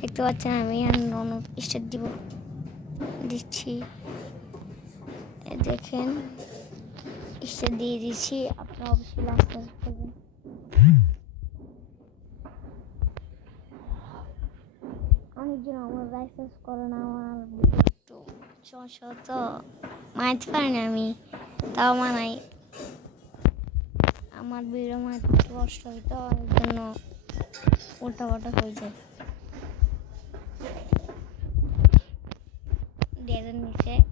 দেখতে পাচ্ছেন আমি আর স্টার দিব। দিচ্ছি। দেখেন স্টার দিয়ে দিচ্ছি। আপনারা অবশ্যই লাস্ট করবেন অনেকজন আমার লাইসেন্স করে না, আমার একটু সমস্যা তো মানতে পারি না আমি, তাও মানাই আমার ভিডিও মানতে কষ্ট হয় তো এই জন্য উল্টা পাল্টা হয়ে যায়। Derin ise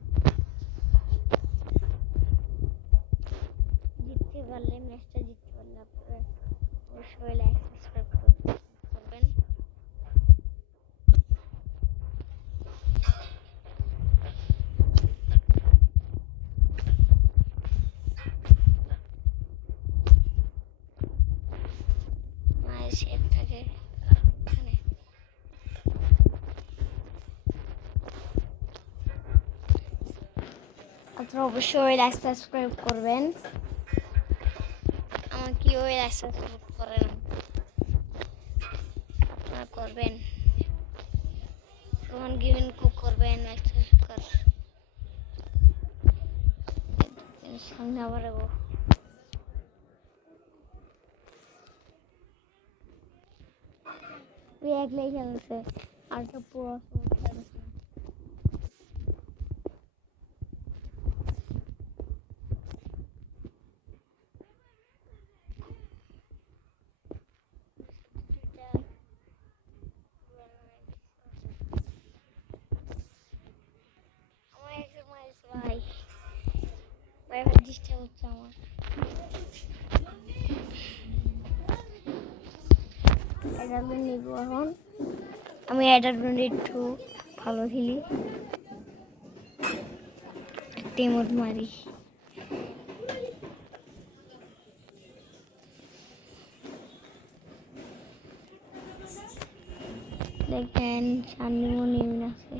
আপনারা অবশ্যই লাইক সাবস্ক্রাইব করবেন। আমার কি ওই লাইক সাবস্ক্রাইব করেন। করবেন। কখন গিভিন কুক করবেন লাইক সাবস্ক্রাইব সামনে আবার তুই একলাই খেলছে আর তো পুরো খেলছে আমার একজন মারিস ভাই ভাই ভাই ডিস্টার্ব হচ্ছে আমার অ্যাডালমেন্ট নিব এখন। আমি অ্যাডালমেন্ট একটু ভালো খেলি। একটা মারি। দেখেন শান্তিমন ইউন আছে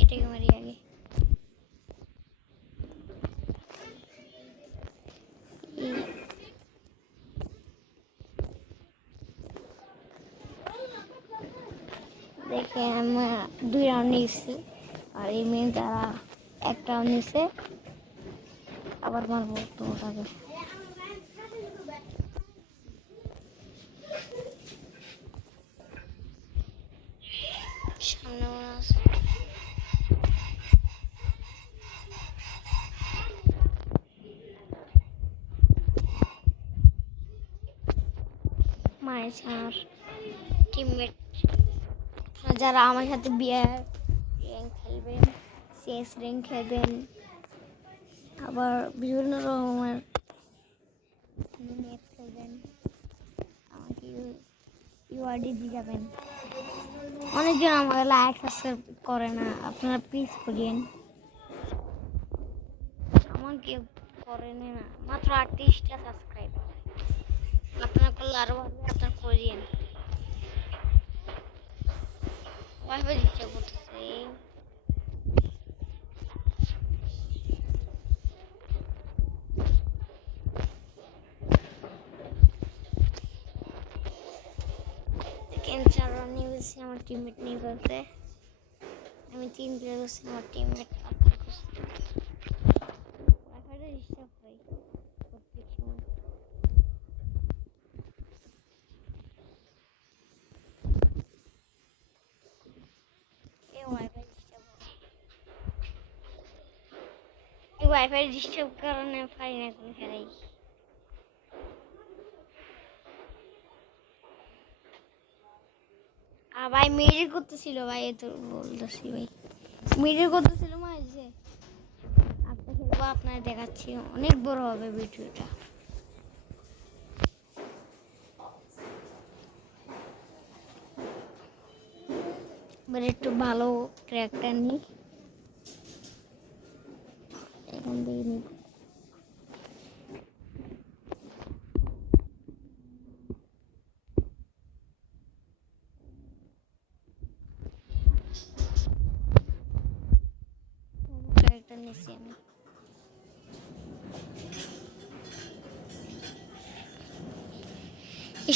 এটাকে মারি আগে। দুই রাউন্ড নিয়েছি। আর এই মেয়ে তারা এক রাউন্ড নিয়েছে, আবার মারবো তো ওটাকে সামনে মনে আছে। মায়ের টিমমেট যারা আমার সাথে বিয়ার র্যাঙ্ক খেলবেন সিএস র্যাঙ্ক খেলবেন, আবার বিভিন্ন রকমের ম্যাচ খেলবেন, আমাকে ইউআরডি দিয়ে যাবেন অনেকজন আমাকে লাইক সাবস্ক্রাইব করে না, আপনারা প্লিজ করিয়েন আমার কেউ করেন না, মাত্র আটত্রিশটা সাবস্ক্রাইব আপনার করলে আরও আপনারা করিয়েন ওয়াইফাই দিচ্ছে করতেছে দেখেন চার রান নিয়ে গেছে আমার টিমমেট নিয়ে গেছে আমি তিন প্লেয়ার করছি আমার টিমমেট ওয়াইফাইটা ডিস্টার্ব হয় প্রত্যেক সময় এই ওয়াইফাই ডিস্টার্ব এই ওয়াইফাই ডিস্টার্ব কারণে পারি না কোনো খেলাই। আর ভাই, মিডিল করতেছিল ভাই, এ তো বলতেছি ভাই। মিডিল করতেছিল মাঝে আপনি খেলব আপনার দেখাচ্ছি। অনেক বড় হবে ভিডিওটা। এবার একটু ভালো ক্র্যাকটা নিই। এখান থেকে নিব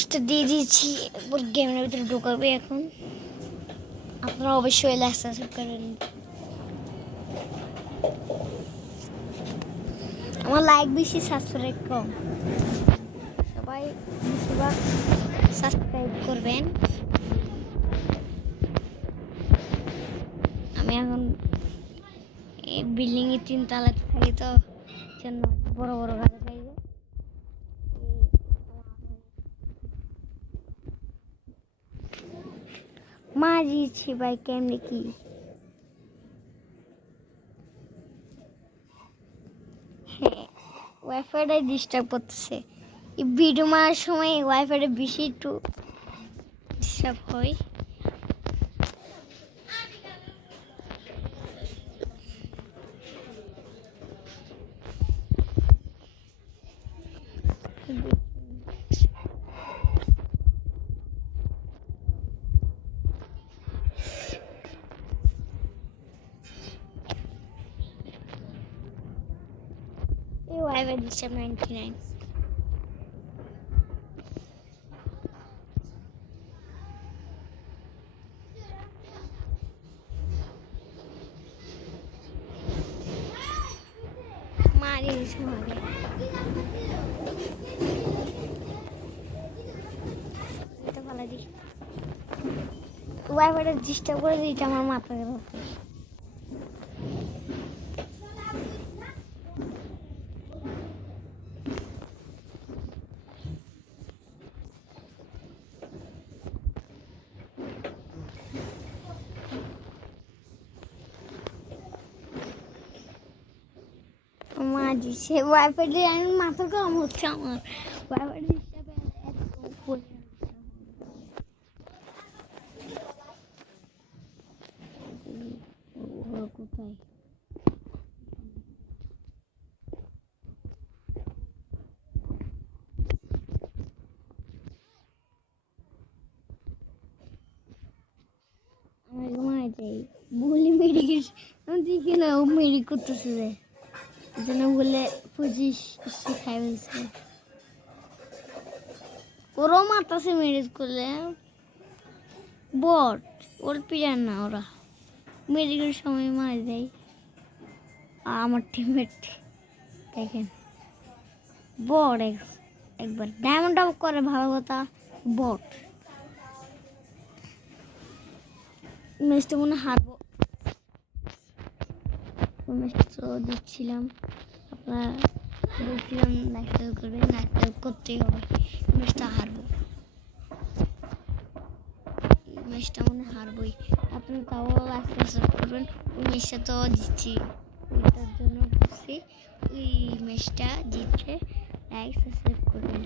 স্টার দিয়ে দিয়েছি গেমের ভিতরে ঢোকাবে এখন। আপনারা অবশ্যই লাইক সাবস্ক্রাইব করেন আমার লাইক বেশি সাবস্ক্রাইব কম। সবাই বেশিরভাগ সাবস্ক্রাইব করবেন। আমি এখন এই বিল্ডিং এর তিন তলাতে থাকি তো, জন্য বড় বড় গাছ পাই যে। মা দিয়েছি ভাই কেমনি কি হ্যাঁ ওয়াইফাইটা ডিস্টার্ব করতেছে। এই ভিডিও মারার সময় ওয়াইফাইটা বেশি একটু ডিস্টার্ব হয়। এই ওয়াইফাই ডিস্টার্ব নাইনটি নাইন মারি দিছে মারি এটা ভালো দিই ওয়াইফাইটা ডিস্টার্ব করে দিইটা আমার মাথা মা দিছে ওয়াইফাইটা আমি মাথা কম হচ্ছে আমার। ওয়াইফাই কোথায় আমার ঘুমায় বলি দেখি না ও মেরে করতেছে জন্য বলে পঁচিশ শিখাই ফেলছে ওরও মাতাছে মেরেজ করলে। বট, ওর পিয়ার না ওরা। মেডিকেল সময় মার দেয়। আর আমার টিমমেট দেখেন। বট এক- একবার ডায়মন্ড আপ করে, ভালো কথা, বট। ম্যাচটা মনে হারবো। ম্যাচটা দিচ্ছিলাম। আপনারা বলছিলাম লাইফস্টাইল করবে লাইফস্টাইল করতেই হবে। ম্যাচটা হারবো। ম্যাচটা মনে হারবোই। আপনি তাও লাইফস্টাইল করবেন ওই ম্যাচটা তো জিতছি ওইটার জন্য বলছি, ওই ম্যাচটা জিতলে লাইক সাবস্ক্রাইব করবেন।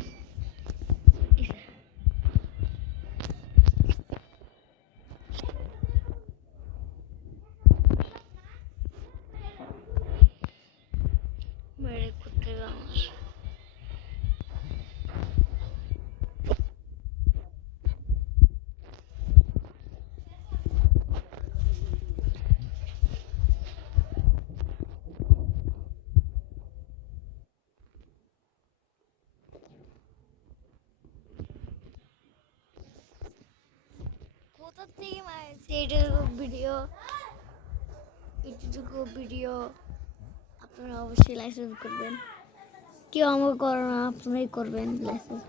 থেকে মারছে এটুকু ভিডিও এটুকু ভিডিও আপনারা অবশ্যই লাইসেন্স করবেন। কেউ আমার করো না, আপনারাই করবেন লাইসেন্স